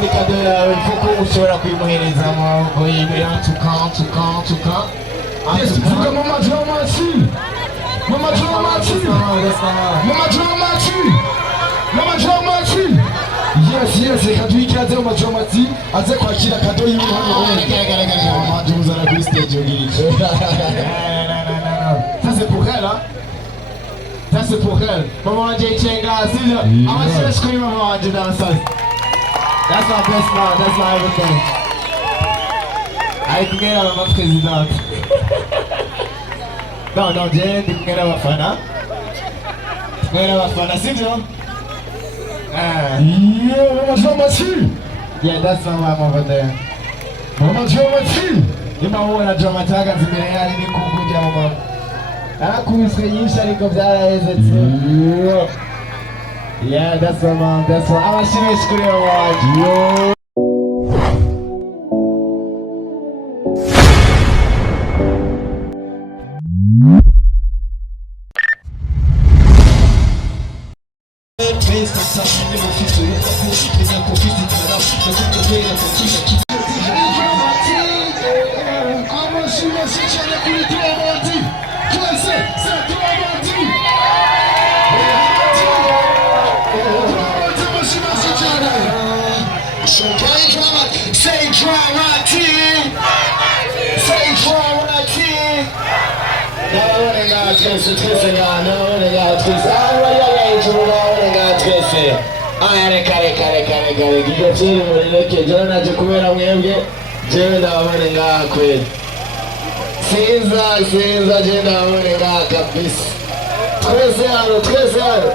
Ni cadeau yawe kuko ushobora kuyimuhereza ngo yibera en tout cas. Tuka Mama Dramati. Mama Dramati. Mama Dramati. Mama Dramati. Yes, reka tuyikaze Mama Dramati aze kwakira cadeau yiwe hano. Mama Dramuzana kuri stage ngiki. Ça c'est pour elle, hein? Ça c'est pour elle. Maman wanje ichenga sivyo? Abashira shikuri mama wanje dans la salle. That's my best man, that's my everything. Ari kumwe na mama president. Non, je ndi kumwe n'abafana. Kumwe n'abafana sivyo? Yeah, Mama Dramati. Yeah, that's my mom over there. Mama Dramati. Nimabona Dramati ahagaze imbere yari n'ikuku rya mama. Arakubiswe nyinshi ariko byarahezetse. Yeah, that's my mom, that's my abashimishije kuri mama wanje. Sinza jenda wanenga kabisa. Twese hano. Twese hano.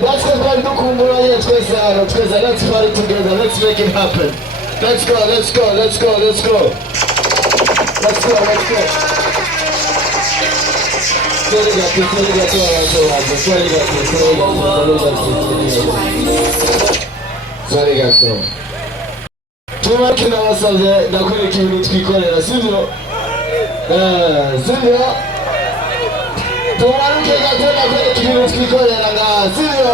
That's what we're doing. Twese hano. Let's party together. Let's make it happen. Let's go. Arigato. Tumakina wasavye ndakora ikintu twikorera sivyo? Sivyo? Tumaruke gato ndakora ikintu twikorera nga sivyo?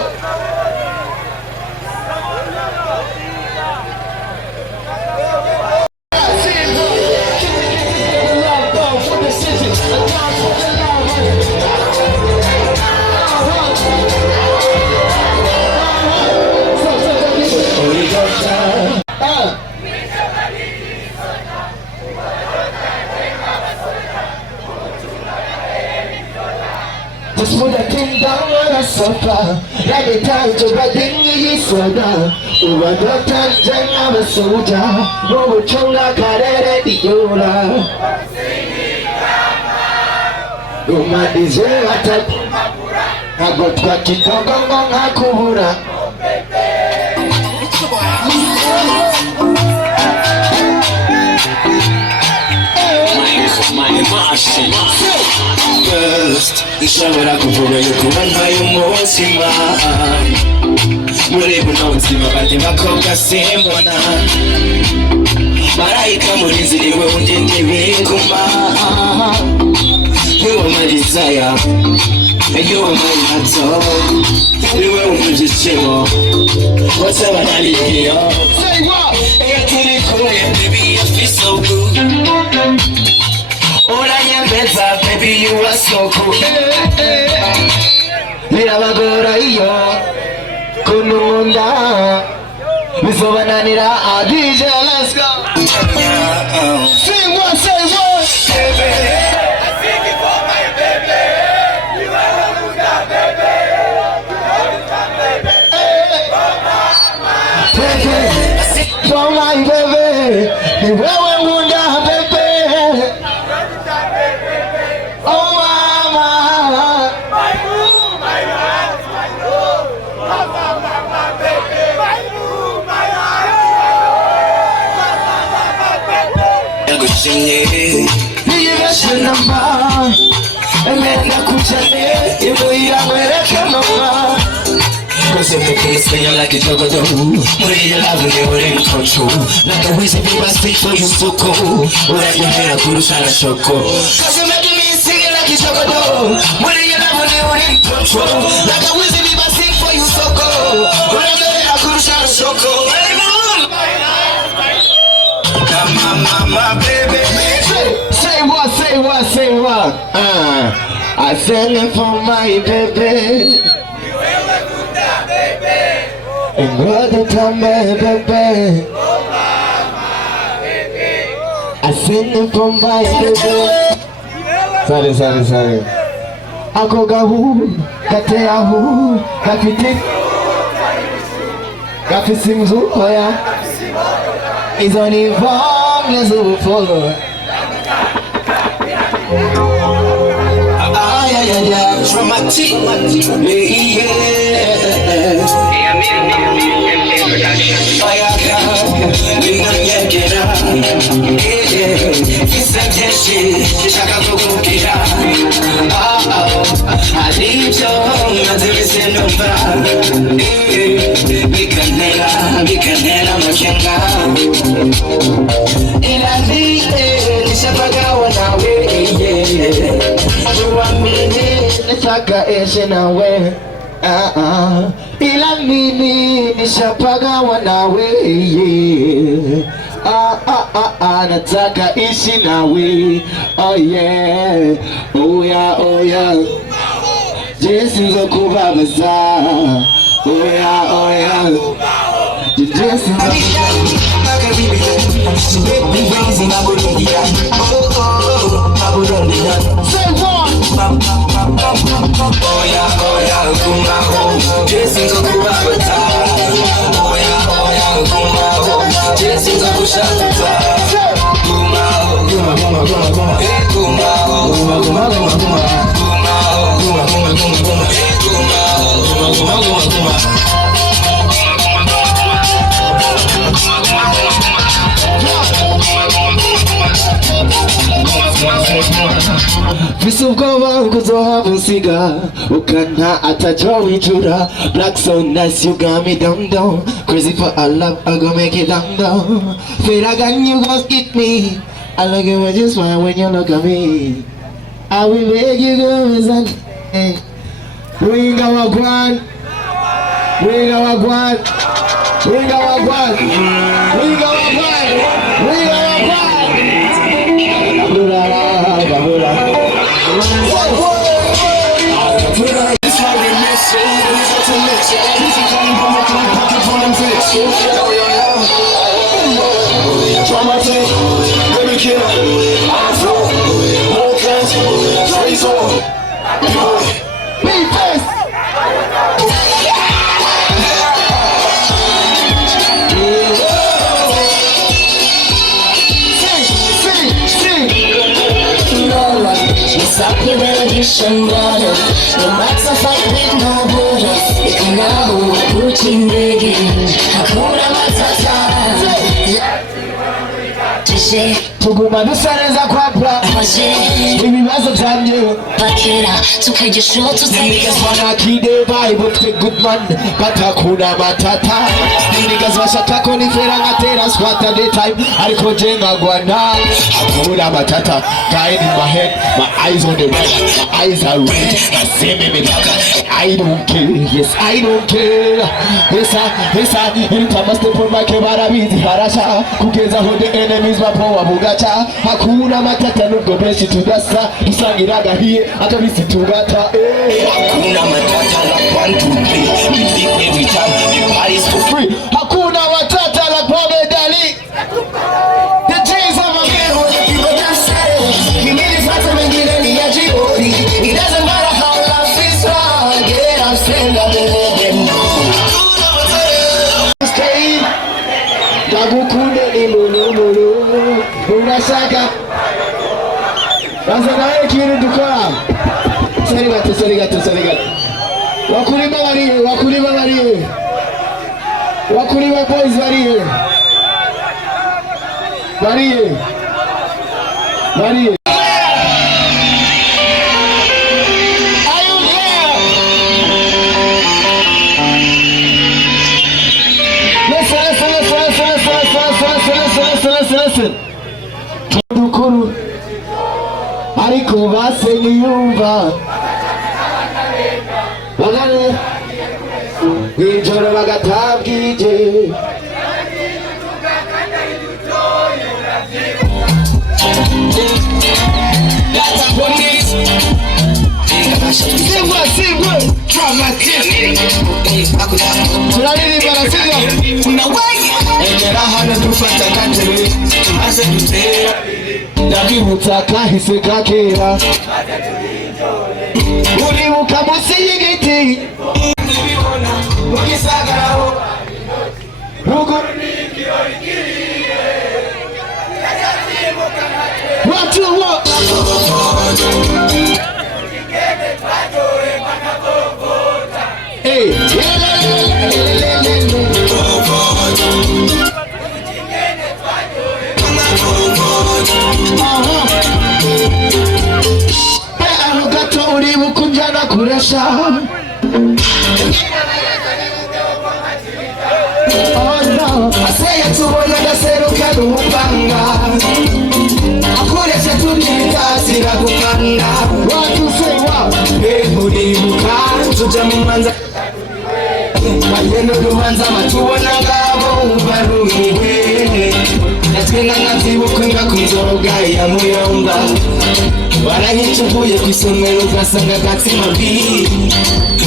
Just put a thing down on a sofa. Let me tell you what thing is soda. Uwa dota jenga masoja. Robo chonga karere diola. Umadize watatu. Agotwa kitongo ngakubura. First, ishobora kuvuga yuko bantaye umuzima muri buno buzima bajye bakobwa simbona marayika murinzi niwe undi ntibinguma you are my desire and you are my heart niwe umuje icyemo whatever nari here say what and turi kumwe baby I feel so good. Baby, you are so cool. Mirabagora iyo kununda bisobananira DJ, let's go. Say what, baby. I sing it for my baby. You are a loser, baby. Baby, I sing it for my baby. You are a loser, baby. Niyibeshe namba emenda kuchane ibuira mwereke mama cause you make me spin you like a jogodo Muri your love and you're in control like the reason people speak for you so cool Ura your hair kurusha na shoko cause you make me sing like a jogodo Muri your love and Like I will be my sing for you so cold. When I get it, I could shine so cold. Mama, baby. Say what, say what, say what? I send it for my baby. And what the time, baby. I send it for my baby. Sorry. Ako gahu, kate ahu, kapite, kapisimzu, oya. It's only wrong as we follow. Yeah, dramatic, Nataka eshe nawe ila mimi nishapagawa nawe nataka ishi nawe oh yeah jinsi nzokubabaza oh yeah jinsi say what oh yeah, kumaho. Jesse go kubata. Oh yeah, kumaho. Jesse go kushata. Kumaho, kumaho. Hey kumaho, kumaho. Hey kumaho. Visubwoba kuzohava usiga ukanta atajwa wijura. Black so nice, you got me down. Crazy for our love, I go make it down. Feel like you gon' get me. I look at you just fine when you look at me. I will make you go and Muyinga wagwan. No matter fight with no borders, ikanabu Gucci ndege, hakuna matata. Tuguma dusaneza kwa bra ibibazo byanje bakera tukagesho niggas wanna keep the vibe with the good man batakuna matata niggas bashaka ko nifera ngatera squat at the time ariko jenga gwana hakuna matata guide in my head, my eyes on the right, my eyes are red, I see me like I don't care, yes I don't care. Yes I step on my kebara bizi harasha kugeza ho the enemies mapowa bugacha hakuna matata nubwo benshi tudasa dusangiraga hiye akabisi tugata Hakuna matata like 1, 2, 3. We live every time the party's for free. Hakuna matata like Muhammad Ali. The J's of a man with the people that say you need to fight to make it any agibody. It doesn't matter how life is hard. Get up, stand up and let them know. Stay. Dagukunde ni mulu. Unashaka. Basa nae kiri duka. Serigato. Wakulima boys variye. Are you there? Listen. Dukuru. Ariko basenyumva. bagane ijoro bagatabwije turaririmba egera hano dufata katebe maze dutera ndabibutsa kahise kakera uribuka munsi y'igiti mugisagaraho ruguru n'ikirori kiriye watu wo gato uribuka unjyana kurasha aseye tubona agaseruka n'umupanga akoresha tubyitazira gupanga wadusewa uribuka tuja mu manza bagenda urubanza amatubona ngabo barumiwe natwe nanavyibuka nga kunzoga ya muyomba baranyicukuye kw'isomero ugasanga agatsima biri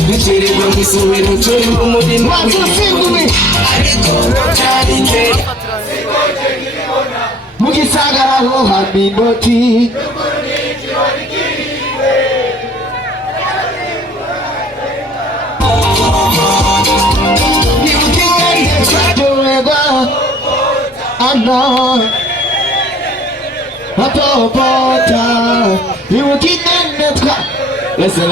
ducererwa mw'isomero turi mu murima ariko ntucarike mugisagaraho haminoti Ano Atopota You keep Listen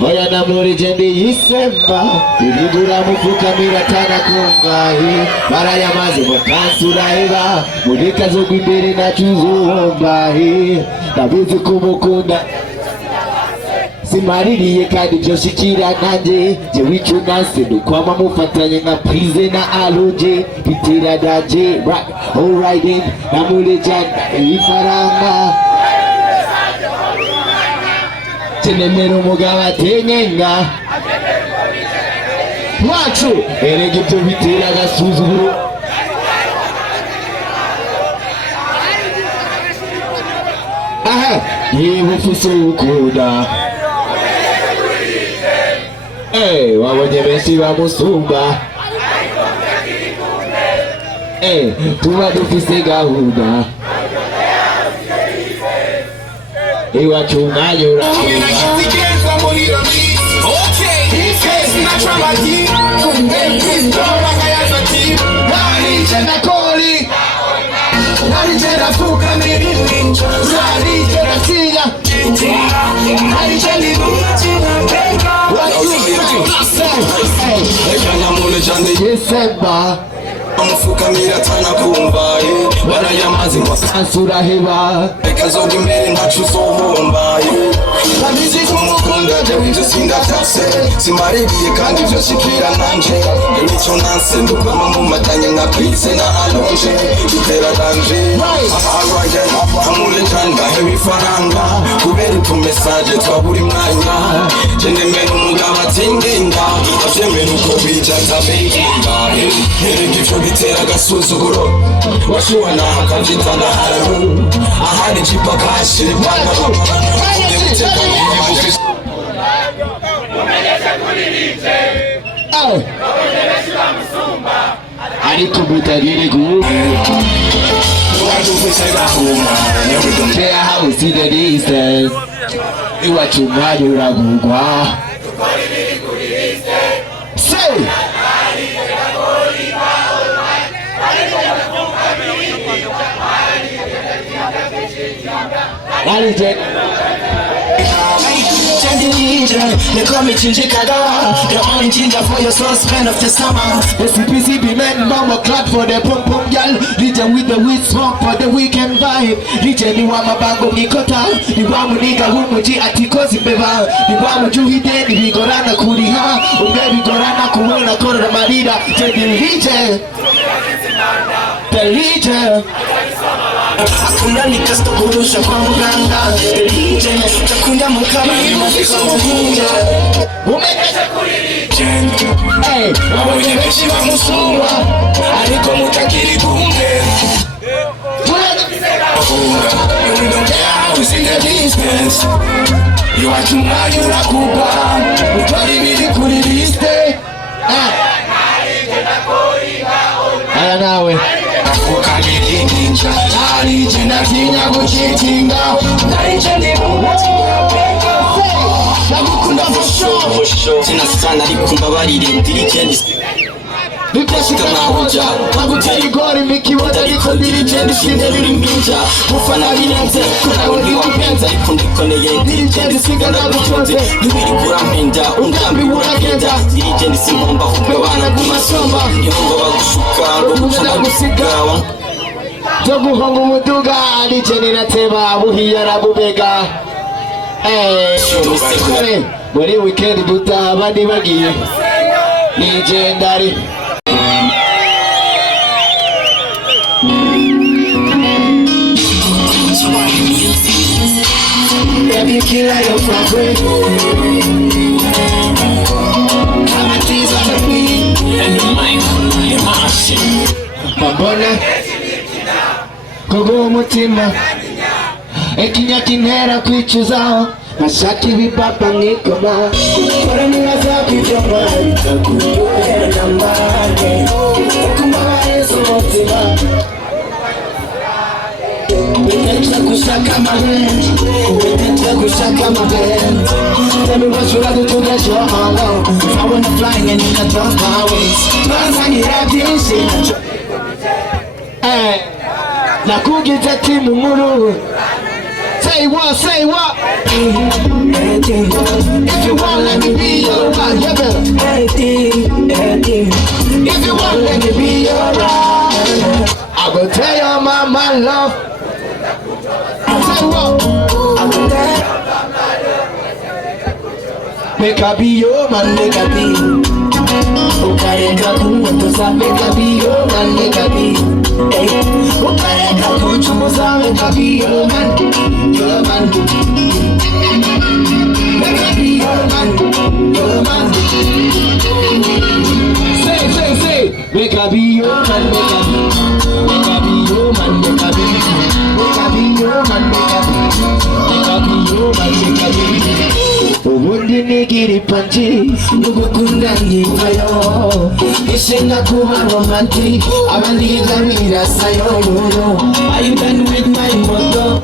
Oya na Muri jendi Isemba Ibigura mufuka miratana kungahi Baraya mazi mukansura eba Murika zogu imbere na tuzumbahi Nabizi kumukunda simaririye kandi byoshikira nanjye je wicunase dukwama mufatanye nka prize na aloje bitira daje right alright in namurejana ifaranga tenemera umugabo atenyenga wacu erega ibyo bitira agasuzuguro aha yewe ufise ukunda wabonye benshi bamusumba tuba dufise gahunda iwacu mwanyura December amufuka miratana kumbaye barayamazi mwasansura heba reka zoga imbere ntacu uzohombaye nabizi kumukunda jewe ivyo sindatase simaririye kandi ivyo shikira nanje imico nanse ndukwama mumatanye nka prize na alonje bitera danje aharwanje amurejanda hewe ifaranga kubera utumesaje twa buri mwanya je ndemera umugabo atinginga avyemera uko bija nzabiginga erega ivyo bitera agasuzuguro washuwa naho akavyitana hararu ahari jipa kashi ariko mutagire guhu care how we see the distance iwacu mwanyura gugwa say they call me Chinjikada, the only ginger for your soul spend of the summer. The CPCB men mama clap for the pump pump girl. Region with the weed smoke for the weekend vibe. Region ni wama bango mikota, ni wamu niga humuji atikozi beba. Ni wamu juhide ni bigorana kuriha, umbe bigorana kuona kora marida. The region, akunda nikasto kurusha kwa muganga DJ takunda mukabari mufisa muhinja umekesha kuri legend abonye benshi bamusura ariko mutakiri bumve you don't care who's in the distance you are too much urakuba utari biri kuri liste aya nawe Avuka n'ikinja narije ndatinya gucitinga narije ndibunatinya peka ndagukunda for sure tena sana ariko mbabarire dirigent bikashika nahoja bagutera igori mikiboda ariko dirigent sinde biri mbinja ufana birenze nawe ndiwapenza ariko ndikoneye dirigent siga ndagutonze ntibiri kurampenda undambi uragenda dirigent sinkomba kuko bana kumasomba yongo bagushuka ngo gucana gusigawa Joguhonga umuduga alicene nateba buhiya rabubega Kuri muri weekend dutaha abandi bagiye legendary Baby killer your favorite I'm a tease on the beat and the mic your machine Babona Kogo umutima Ekinya kinera kwicuzaho Mashaki bibaba nkikoma Kora nibaza kw'ivyoma Bitakuryohera n'amande Kumbabareza umutima Ubetetwa gushaka amabenzi Ubetetwa gushaka amabenzi Tell me what you rather do that you're all low If I wanna fly and you can drop my wings Twanzangira byinshi Nakugita timu muru Say what, say what If you want let me be your right, yeah baby If you want let me be your right I go tell your mama love Say what Make I be your man, make I be Ukareka kuongoza make I be your man, make I be Ukareka kuchumuza make I be your man, your man Make I be your man, your man Say Make I be your man, make I be Make I be your man, make I be Make I be your man, make I be Make I be your man, make I be Ubundi nigiri panji Nugukunda ngivayo Ishinga kuba romantic Abandiga mirasayo Are you done with my motto?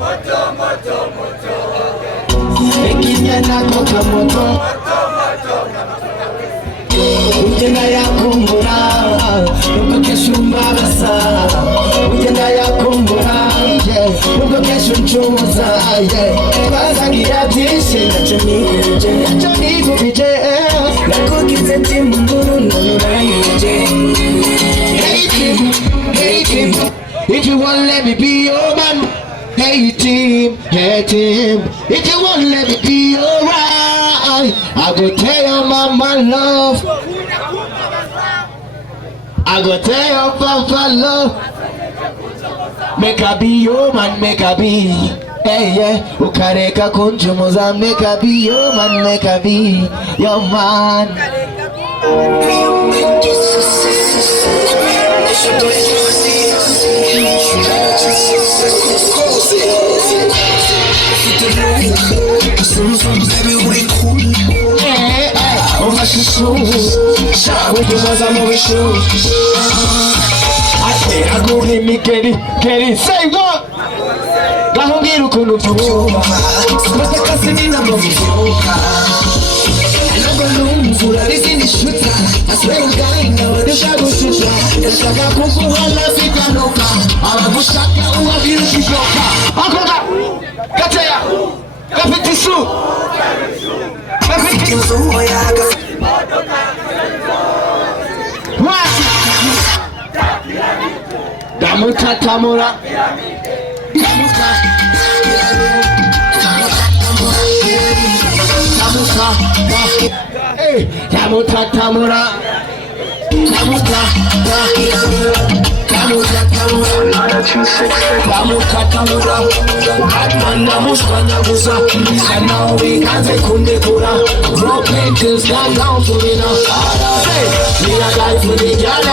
Ekinya nako kamoto Ugenda yakumbura Nuko kesho mbabasa Ugenda yakumbura Nuko kesho nchumuza Twazagira byinshi Nacho nikubije Nakugize timu mburu nonurayije Hey team If you wanna let me be your man Hey team If you wanna let me be your right I go tell your mama love I go tell your papa love Make I be your man, make I be Hey yeah, ukareka kunchumuza Make I be your man, make I be your man Keri, say what? Gahungira ukuntu vuba Bataka sinina mu bivuka Nabalumvura rizini shuta Aswe uganga wadusha gushuta Yashaka kukuhala fikanuka Abagushaka uwabiru kishoka Akoga Kateya Kapitisu Kapitisu Damutatamura Tamura ndamukatamura Batman ndamuswanyaguza kana ubikaze kundekura Bro pages down to me now Me a guy for the girl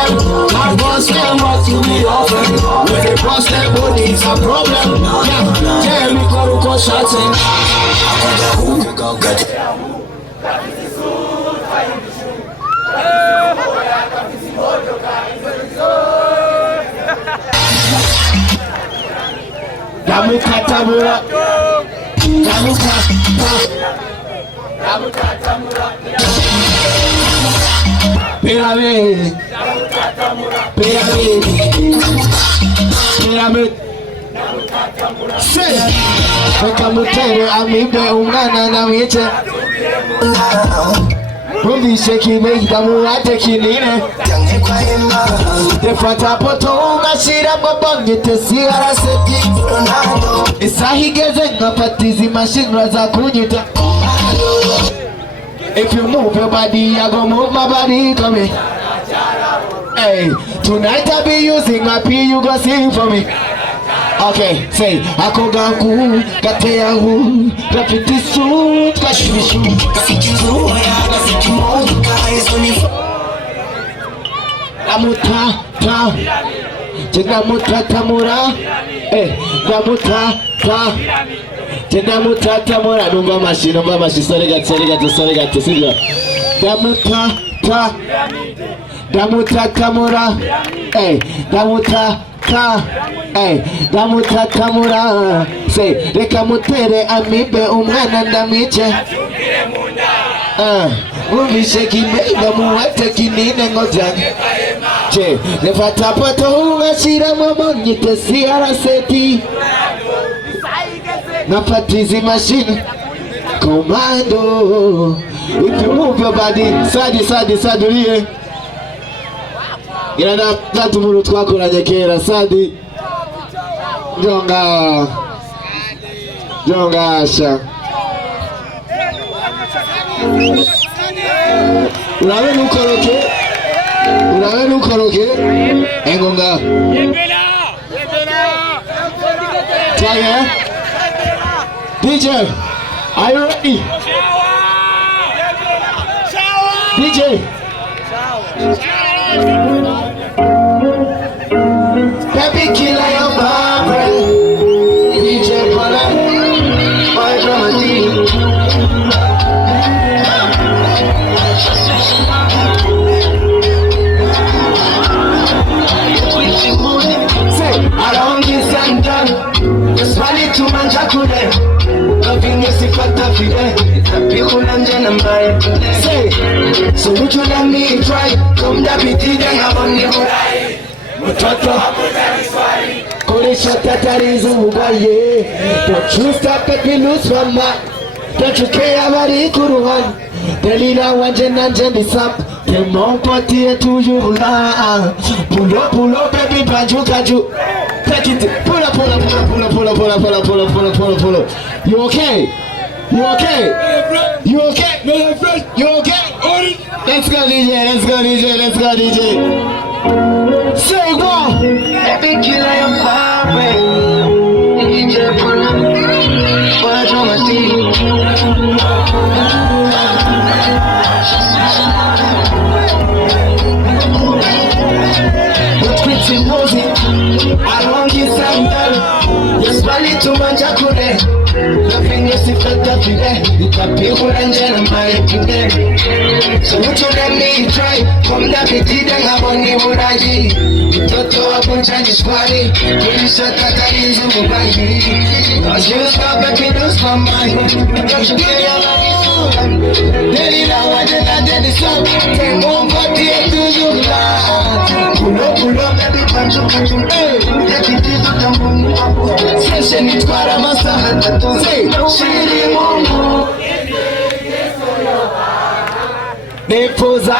my boss them what to be offered With the boss them body is a problem Yeah, me go shots in Damukatamura Pyramid Say Wekamutere amibe umwana na mwiche Mubishe kimehida muwate kinine Defata poto umashira mbabonye tesihara seti Isahigeze ngapatizi mashinra za kunyita If you move your body, I go move my body, come in. Hey, tonight I'll be using my P, you go sing for me. Okay, say, Akogaku, Kateahu, Rapitisu, Kashishu, Kasikizu, Kasikimu, Amuta, Jenamuta Tamura, Gamuta, Jenamuta Tamura, Numba Mashi, sorry, Siga. Damuta Tamura, Damuta Tamura, say, Rekamutere, Amibe, Umana, Damiche. Umi sheki meiba muwate kinine ngojan che nefata pato ngashira Maman tesihara seti napatizi machine commando if you move your body sadi liye irana natumuru twakoranye kera sadi jonga asha Urabe nukoroke Engonga Tiger DJ are you ready? DJ Baby killer your Barbara DJ Paula my drama team Tumanja kule Kapinge sifata fide Tapiku na njena mbaye Say So would you let me try Come da biti denga boni murai Mutoto Kuri shata tarizu ubaye Don't you stop at me lose from my Don't you care about it kuruhan Delila wanje nanje disap Temon poti etu yula Pull up baby banju kaju Take it, pull up. You okay? Let's go DJ. Say go. Baby killer your power. DJ pull up. What drama team? I don't get something. Just bali to manja kule. Nothing is ifata fide. Itapiku na njena mbaye kinde. So would you let me try? Come da biti denga boni muraji. Mtoto wa punchaji squari. Kulisha tatarizu mubayi. Cause you stop making us for mine. Don't you get your money? Delila wajena deni sab. Temon pati etu yula. Pull up baby pancho kaju. Yakitizu tambuni wapu. Seshe nitwara masaha tatu. Say, shiri mungu. Nepoza.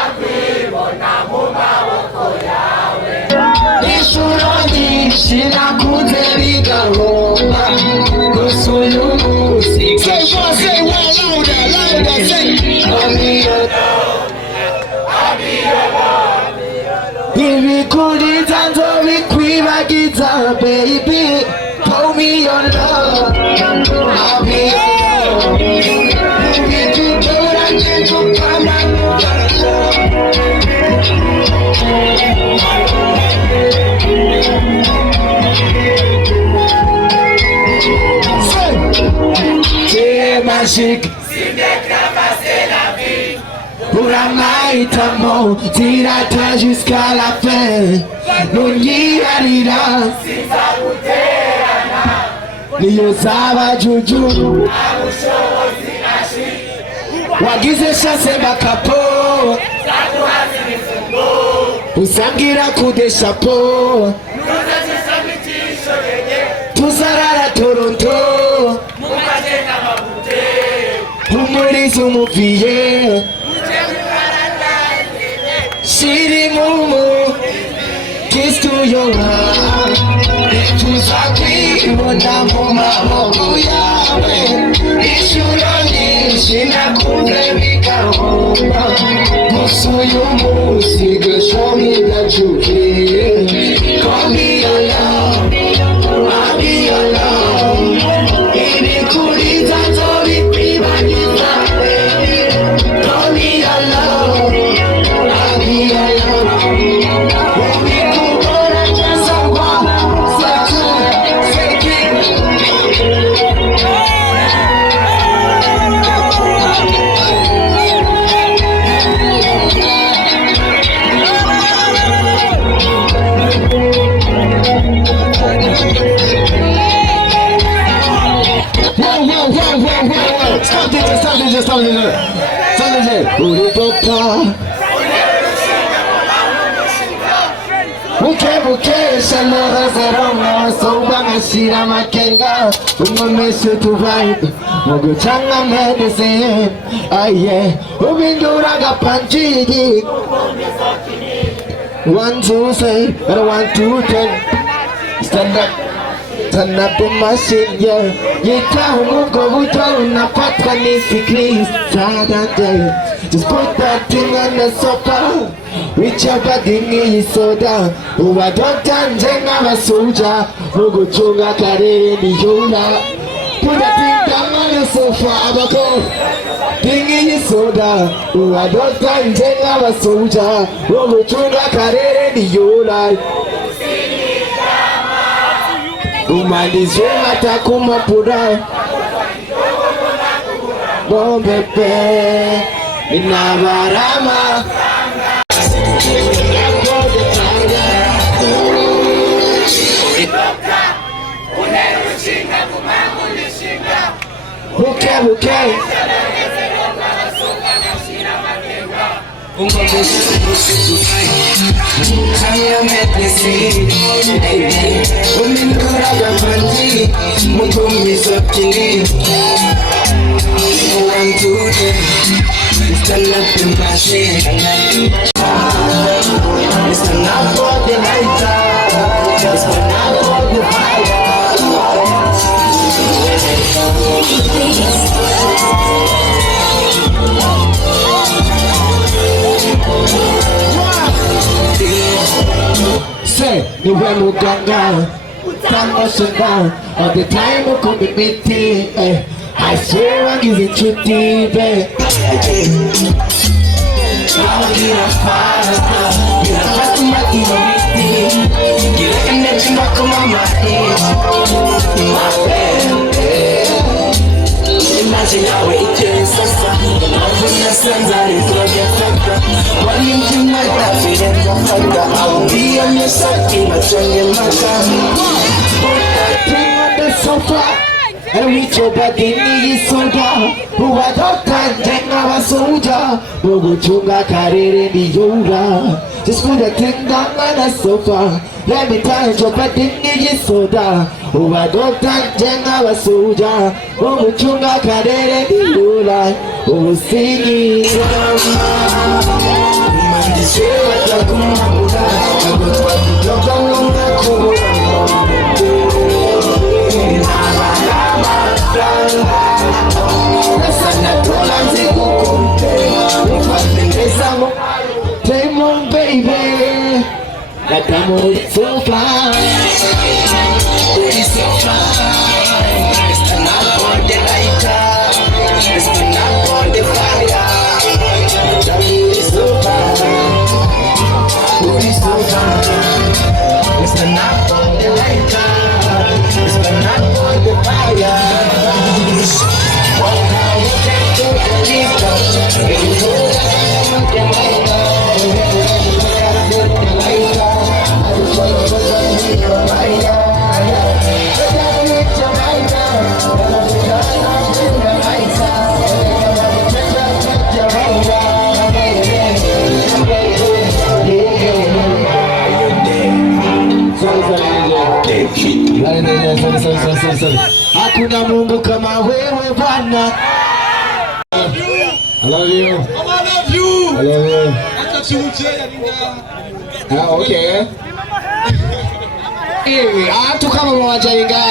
Nishurani. Shina kuteriga roma. Kusuyumu. Say one louder. Say. Hivi kuli tanzo vikwiva kita baby. Call me your love. I'll be your love. Get you good and get you come and c'est magique. Pour la maïtamo, tira-toi jusqu'à la fin. Nunirarira, niyo zaba juju. Wagize chance bakapo, usangira kude chapeau. Tuzarara Toronto, Muri zumuviye. Shiri mumu, kiss to your heart. Tuzakibona mu maboko yawe. Ishuroni sinakuve bigahomba. Gusa uyu munsi show me that you care. Call me your love, I'll be your love. Ibikuliza tori kwibagiza. Call me your love, I'll be your love. Ubikubona cyasangwa satu seki. Stop this. Uri papa. Buke, shalora zaroma, soba ngashira makenga. Umameshe tu vibe, muguchanga medicine. Aye, ubindura gapanchigi. 1, 2, say, 1, 2, 10. Stand up. Turn up the machine, yeah. Yita umugo buto unapatwa nisikli Saturday. Just put that thing on the sofa. Reach your body ni soda. Uwa dokta njenga masuja. Mugo chunga karere ni yola. Put that thing down on the sofa, abako. Thing ni soda. Uwa dokta njenga masuja. Mugo chunga karere ni yola. Umalize matakuma pura Bombepe Inabarama Buke Say, niwe muganga, tango shanga, all the time uko mimiti, I swear I'm giving you deep, Now you're a fire, you're a fast mati mamiti, you're a energy makuma mati, my baby. Imagine how it is, sasa, unafanya sanzari tuwaje fakta, walimjima tafire tafakta, I'll be on your side, imachonge maka. Put that thing on the sofa, and reach your body ni soda. Uwa dokta njenga wa soja, Mugu chunga karere ni yola. Just put that thing down on the sofa, let me touch your body ni soda. Uwa dokta njenga wa soja, Mugu chunga karere ni yola. Usini Umandishe watakumabura, Agotwa kutoka unga kubura. Baby, like I'm so fly. asante. Hakuna Mungu kama wewe Bwana. I love you. I love you. Ah, okay. Hivi, tu kama mwajainga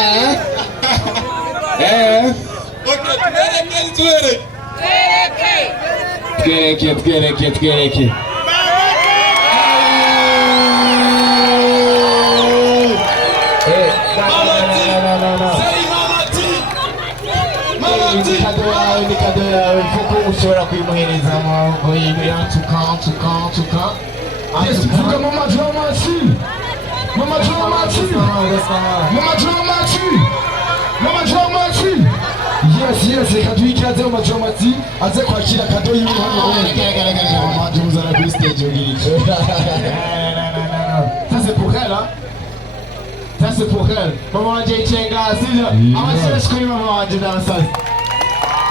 Tugereke. Ni kado yawe kuko ushobora kuyimuhereza amaboko yiwe tuka vuga mama dramati yes reka tuyikaze mama dramati aze kwakira kado yiwe hano mama jumuzana kuri stage ngiki Sasa pokal mama wanje ichenga sivyo amashyira kuri mama wanje dansazi.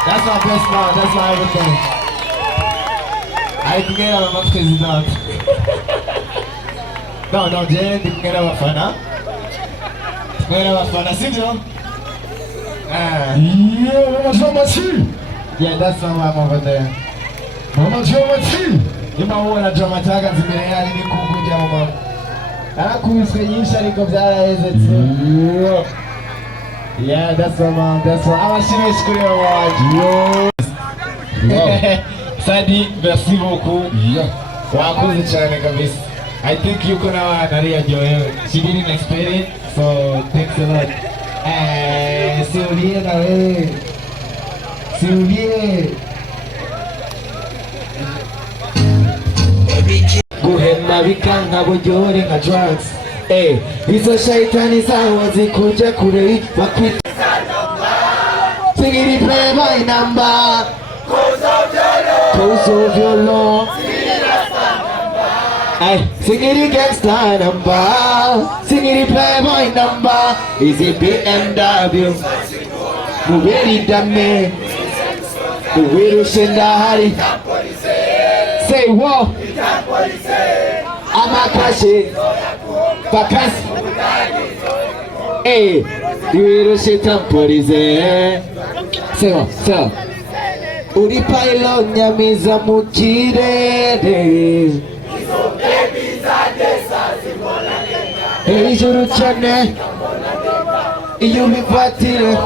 That's my best man, that's my everything. Ari kumwe n'aba president. No, je ndi kumwe n'abafana. Kumwe n'abafana sivyo? Mama dramati. Yeah, that's my mom over there. Mama dramati. Ima uona dramati ahagaze imbere yanjye ni kuvugira mama. Arakubiswe nyinshi ariko byaraheze tu. Yeah, that's my mom. Abashimishije kuri mama wanje. Sadi, merci beaucoup. Wakoze cyane kabisa. I think yuko nawe nariyaryohewe. She didn't expect it, so thanks a lot. Siulie na wewe. Siulie. Guhema bikanka buryohe nka drugs. Izo shaitani zaho zikuja kure bakwita. Singiri play my number. Cause of your law. Singiri gangsta number. Singiri play my number. Is it BMW? Mubiri dame. Uwiru shindahari. Say what? Amakashi. Bakasi. Uwiru shitamporize. Say what? Uri pylon nyamiza mu kirere. Hejuru cyane iyo bivatire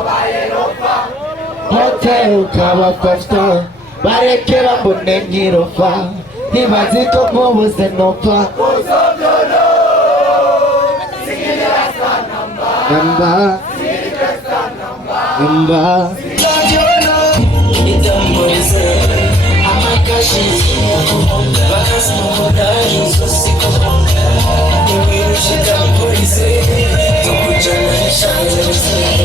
hotel ukabafata bareke bambone nkirofa ntibazi ko mubuze nopfa namba She got poison, don't put your light shine.